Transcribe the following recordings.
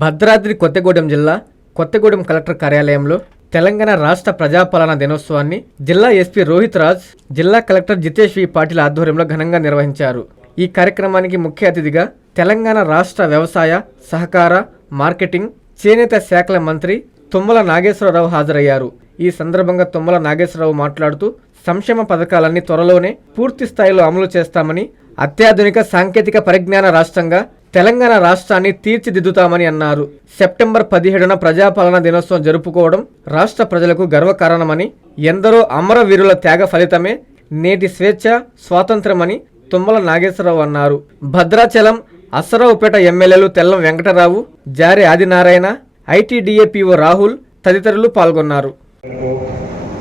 భద్రాద్రి కొత్తగూడెం జిల్లా కొత్తగూడెం కలెక్టర్ కార్యాలయంలో తెలంగాణ రాష్ట్ర ప్రజాపాలన దినోత్సవాన్ని జిల్లా ఎస్పీ రోహిత్ రాజ్ జిల్లా కలెక్టర్ జితేష్ వి పాటిల్ ఆధ్వర్యంలో ఘనంగా నిర్వహించారు. ఈ కార్యక్రమానికి ముఖ్య అతిథిగా తెలంగాణ రాష్ట్ర వ్యవసాయ సహకార మార్కెటింగ్ చేనేత శాఖల మంత్రి తుమ్మల నాగేశ్వరరావు హాజరయ్యారు. ఈ సందర్భంగా తుమ్మల నాగేశ్వరరావు మాట్లాడుతూ సంక్షేమ పథకాలన్నీ త్వరలోనే పూర్తి స్థాయిలో అమలు చేస్తామని అత్యాధునిక సాంకేతిక పరిజ్ఞాన రాష్ట్రంగా తెలంగాణ రాష్ట్రాన్ని తీర్చిదిద్దుతామని అన్నారు. సెప్టెంబర్ పదిహేడున ప్రజాపాలన దినోత్సవం జరుపుకోవడం రాష్ట్ర ప్రజలకు గర్వకారణమని ఎందరో అమరవీరుల త్యాగ ఫలితమే నేటి స్వేచ్ఛ స్వాతంత్రమని తుమ్మల నాగేశ్వరరావు అన్నారు. భద్రాచలం అసరావుపేట ఎమ్మెల్యేలు తెల్లం వెంకటరావు జారి ఆదినారాయణ ఐటీడీఏపీఓ రాహుల్ తదితరులు పాల్గొన్నారు.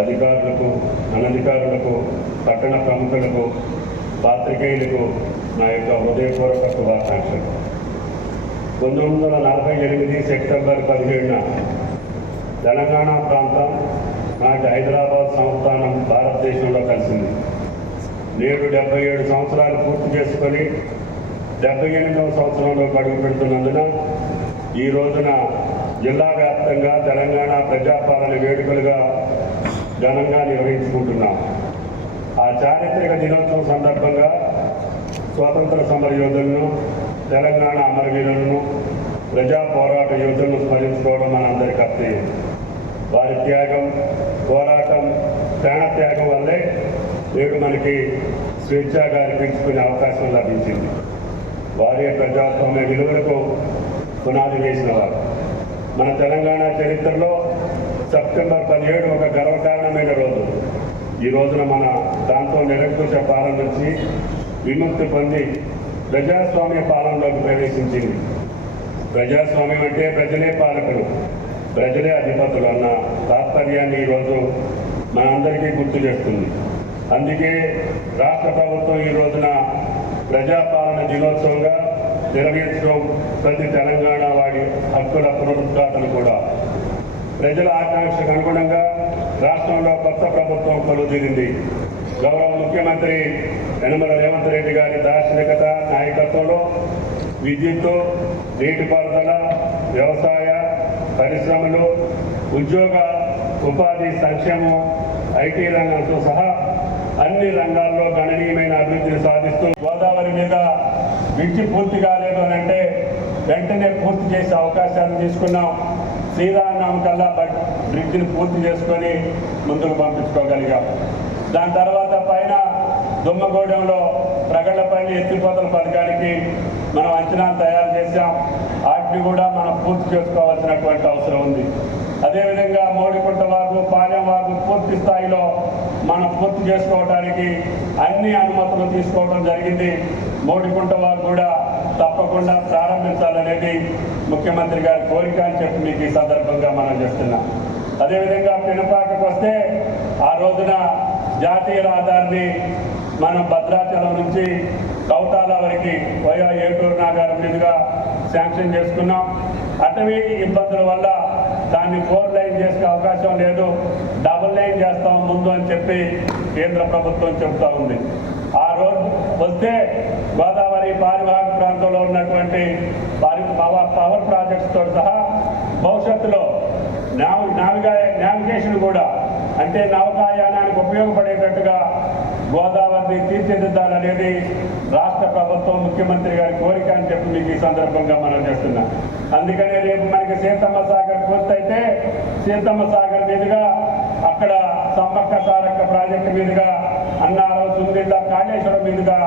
అధికారులకు అనధికారులకు పట్టణ ప్రముఖులకు పాత్రికేయులకు నా యొక్క హృదయపూర్వక శుభాకాంక్షలు. పంతొమ్మిది వందల నలభై ఎనిమిది సెప్టెంబర్ పదిహేడున తెలంగాణ ప్రాంతం నాటి హైదరాబాద్ సంస్థానం భారతదేశంలో కలిసింది. నేడు డెబ్బై ఏడు సంవత్సరాలు పూర్తి చేసుకొని డెబ్బై ఎనిమిదవ సంవత్సరంలో అడుగు పెడుతున్నందున ఈ రోజున జిల్లా వ్యాప్తంగా తెలంగాణ ప్రజాపాలన వేడుకలుగా ఘనంగా నిర్వహించుకుంటున్నాం. ఆ చారిత్రక దినోత్సవం సందర్భంగా స్వాతంత్ర సమర యోధులను తెలంగాణ అమరవీరులను ప్రజా పోరాట యోధులను స్మరించుకోవడం మనందరి కర్తవ్యం వారి త్యాగం పోరాటం ప్రాణ త్యాగం వల్లే నేడు మనకి స్వేచ్ఛగా అనిపించుకునే అవకాశం లభించింది. వారే ప్రజాస్వామ్య విలువలకు పునాది వేసిన వారు. మన తెలంగాణ చరిత్రలో సెప్టెంబర్ పదిహేడు ఒక గర్వకారణమైన ఈ రోజున మన దాంతో నిరంకుశ పాలన నుంచి విముక్తి పొంది ప్రజాస్వామ్య పాలనలోకి ప్రవేశించింది. ప్రజాస్వామ్యం అంటే ప్రజలే పాలకులు ప్రజలే అధిపతులు అన్న తాత్పర్యాన్ని ఈరోజు మనందరికీ గుర్తు చేస్తుంది. అందుకే రాష్ట్ర ప్రభుత్వం ఈ రోజున ప్రజాపాలన దినోత్సవంగా నిర్వహించడం ప్రతి తెలంగాణ వాడి హక్కుల పునరుద్ఘాటన కూడా. ప్రజల ఆకాంక్షకు అనుగుణంగా రాష్ట్రంలో కొత్త ప్రభుత్వం కొలుదీరింది గౌరవ ముఖ్యమంత్రి యనమల రేవంత్ రెడ్డి గారి దార్శనికత నాయకత్వంలో విద్యుత్తు నీటిపారుదల వ్యవసాయ పరిశ్రమలు ఉద్యోగ ఉపాధి సంక్షేమం ఐటీ రంగంతో సహా అన్ని రంగాల్లో గణనీయమైన అభివృద్ధిని సాధిస్తూ గోదావరి మీద మిర్చి పూర్తి కాలేదు అని అంటే వెంటనే పూర్తి చేసే అవకాశాన్ని తీసుకున్నాం. శ్రీరామనామం కల్లా బ- బ్రిడ్జ్ని పూర్తి చేసుకొని ముందుకు పంపించుకోగలిగాం. దాని తర్వాత పైన దుమ్మగూడెంలో ప్రగళ్ళపల్లి ఎత్తిపోతల పథకానికి మనం అంచనా తయారు చేశాం. వాటిని కూడా మనం పూర్తి చేసుకోవాల్సినటువంటి అవసరం ఉంది. అదేవిధంగా మోడికుంట వాగు పాలెం వాగు పూర్తి స్థాయిలో మనం పూర్తి చేసుకోవడానికి అన్ని అనుమతులు తీసుకోవడం జరిగింది. మోడికుంట వాగు కూడా తప్పకుండా ప్రారంభించాలనేది ముఖ్యమంత్రి గారి కోరిక అని చెప్పి మీకు ఈ సందర్భంగా మనం చేస్తున్నాం అదేవిధంగా పినపాకకు వస్తే ఆ రోజున జాతీయ రహదారిని మనం భద్రాచలం నుంచి కౌటాల వరకు వయా ఏటూరు నాగారం మీదుగా శాంక్షన్ చేసుకున్నాం. అటవీ ఇబ్బందుల వల్ల దాన్ని ఫోర్ లైన్ చేసే అవకాశం లేదు. డబుల్ లైన్ చేస్తాం ముందు అని చెప్పి కేంద్ర ప్రభుత్వం చెబుతా ఉంది. ఆ రోడ్ వస్తే గోదావరి పారివాహక ప్రాంతంలో ఉన్నటువంటి పవర్ పవర్ సహా భవిష్యత్తులో నావిగా నావిగేషన్ కూడా. అంటే నౌకాయానానికి ఉపయోగపడేటట్టుగా గోదావరిని తీర్చిదిద్దాలనేది రాష్ట్ర ప్రభుత్వం ముఖ్యమంత్రి గారి కోరిక అని చెప్పి మీకు ఈ సందర్భంగా మనం చేస్తున్నాం అందుకనే రేపు మనకి సీతమ్మ సాగర్ పూర్తయితే సీతమ్మ సాగర్ మీదుగా అక్కడ సమ్మక్క సారక్క ప్రాజెక్టు మీదుగా అన్నారం సుందిళ్ళ కాళేశ్వరం మీదుగా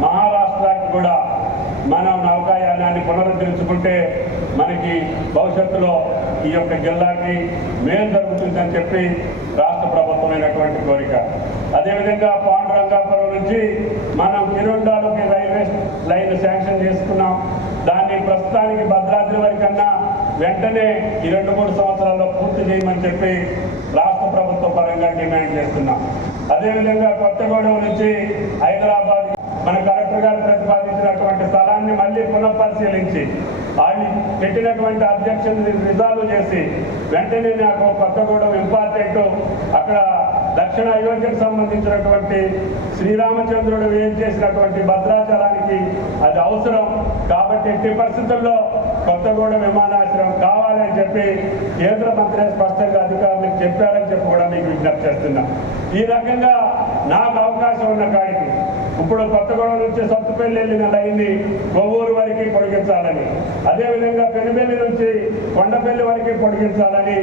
మహారాష్ట్రకి కూడా మనం నౌకాయానాన్ని పునరుద్ధరించుకుంటే మనకి భవిష్యత్తులో ఈ యొక్క జిల్లాకి మేలు జరుగుతుందని చెప్పి రాష్ట్ర ప్రభుత్వమైనటువంటి కోరిక. అదేవిధంగా పాండురంగాపురం నుంచి మనం కిరుండాలకి రైల్వే లైన్ శాంక్షన్ చేసుకున్నాం. దాన్ని ప్రస్తుతానికి భద్రాద్రి వరకన్నా వెంటనే ఈ రెండు మూడు సంవత్సరాల్లో పూర్తి చేయమని చెప్పి రాష్ట్ర ప్రభుత్వ పరంగా డిమాండ్ చేస్తున్నాం. అదేవిధంగా కొత్తగూడెం నుంచి హైదరాబాద్ మన కలెక్టర్ గారు ప్రతిపాదించినటువంటి స్థలాన్ని మళ్ళీ పునఃపరిశీలించి వాళ్ళు పెట్టినటువంటి అబ్జెక్షన్ రిజాల్వ్ చేసి వెంటనే నాకు కొత్తగూడెం ఇంపార్టెంట్ అక్కడ దక్షిణ అయోధ్యకు సంబంధించినటువంటి శ్రీరామచంద్రుడు ఏం చేసినటువంటి భద్రాచలానికి అది అవసరం కాబట్టి ఎట్టి పరిస్థితుల్లో కొత్తగూడెం విమానాశ్రయం కావాలని చెప్పి కేంద్ర మంత్రి స్పష్టంగా అధికారులకు చెప్పారని చెప్పి కూడా మీకు విజ్ఞప్తి చేస్తున్నా. ఈ రకంగా నాకు అవకాశం ఉన్న కాడికి ఇప్పుడు కొత్తగూడెం నుంచి సత్తుపల్లి వెళ్ళిన లైన్ని కొవ్వూరు వరకు పొడిగించాలని. అదేవిధంగా పెనుబెల్లి నుంచి కొండపల్లి వరకు పొడిగించాలని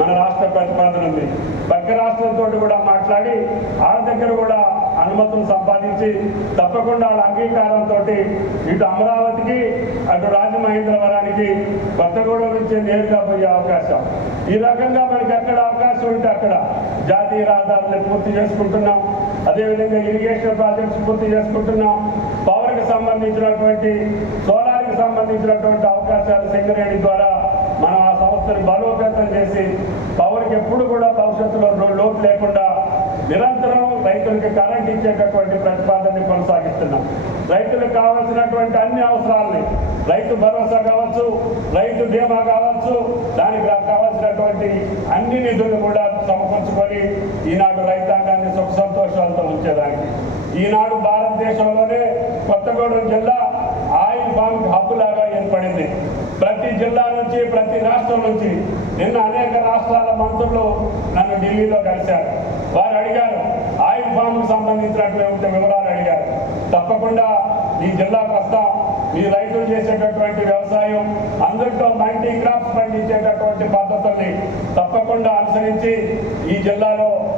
మన రాష్ట్ర ప్రతిపాదన ఉంది. పక్క రాష్ట్రంతో కూడా మాట్లాడి వాళ్ళ దగ్గర కూడా అనుమతులు సంపాదించి తప్పకుండా వాళ్ళ అంగీకారంతో ఇటు అమరావతికి అటు రాజమహేంద్రవరానికి కొత్తగూడెం నుంచి నేరుగా పోయే అవకాశం. ఈ రకంగా మనకి ఎక్కడ అవకాశం ఉంటే అక్కడ జాతీయ రహదారులను పూర్తి చేసుకుంటున్నాం. అదేవిధంగా ఇరిగేషన్ ప్రాజెక్ట్స్ పూర్తి చేసుకుంటున్నాం. పవర్కి సంబంధించినటువంటి సోలార్కి సంబంధించినటువంటి అవకాశాలు సింగరేణి ద్వారా మనం ఆ సంస్థను బలోపేతం చేసి పవర్కి ఎప్పుడు కూడా భవిష్యత్తులో లోటు లేకుండా నిరంతరం రైతులకి కరెంట్ ఇచ్చేటటువంటి ప్రతిపాదనని కొనసాగిస్తున్నాం. రైతులకు కావాల్సినటువంటి అన్ని అవసరాలని రైతు భరోసా కావచ్చు రైతు బీమా కావచ్చు దానికి కావాల్సినటువంటి అన్ని నిధులు కూడా సమకూర్చుకొని ఈనాడు రైతాంగాన్ని సుఖ సంతోషాలతో ఉంచేదానికి. ఈనాడు భారతదేశంలోనే కొత్తగూడెం జిల్లా ఆయిల్ బాంక్ హబ్ లాగా ఏర్పడింది. ప్రతి జిల్లా నుంచి ప్రతి రాష్ట్రం నుంచి నిన్న అనేక రాష్ట్రాల మంత్రులు నన్ను ఢిల్లీలో కలిశారు. వారు అడిగారు ఆయిల్ ఫామ్ సంబంధించినటువంటి వివరాలు అడిగారు. తప్పకుండా ఈ జిల్లాకు వస్తాం ఈ రైతులు చేసేటటువంటి వ్యవసాయం అందరితో మల్టీ క్రాప్స్ పండించేటటువంటి పద్ధతుల్ని తప్పకుండా అనుసరించి ఈ జిల్లాలో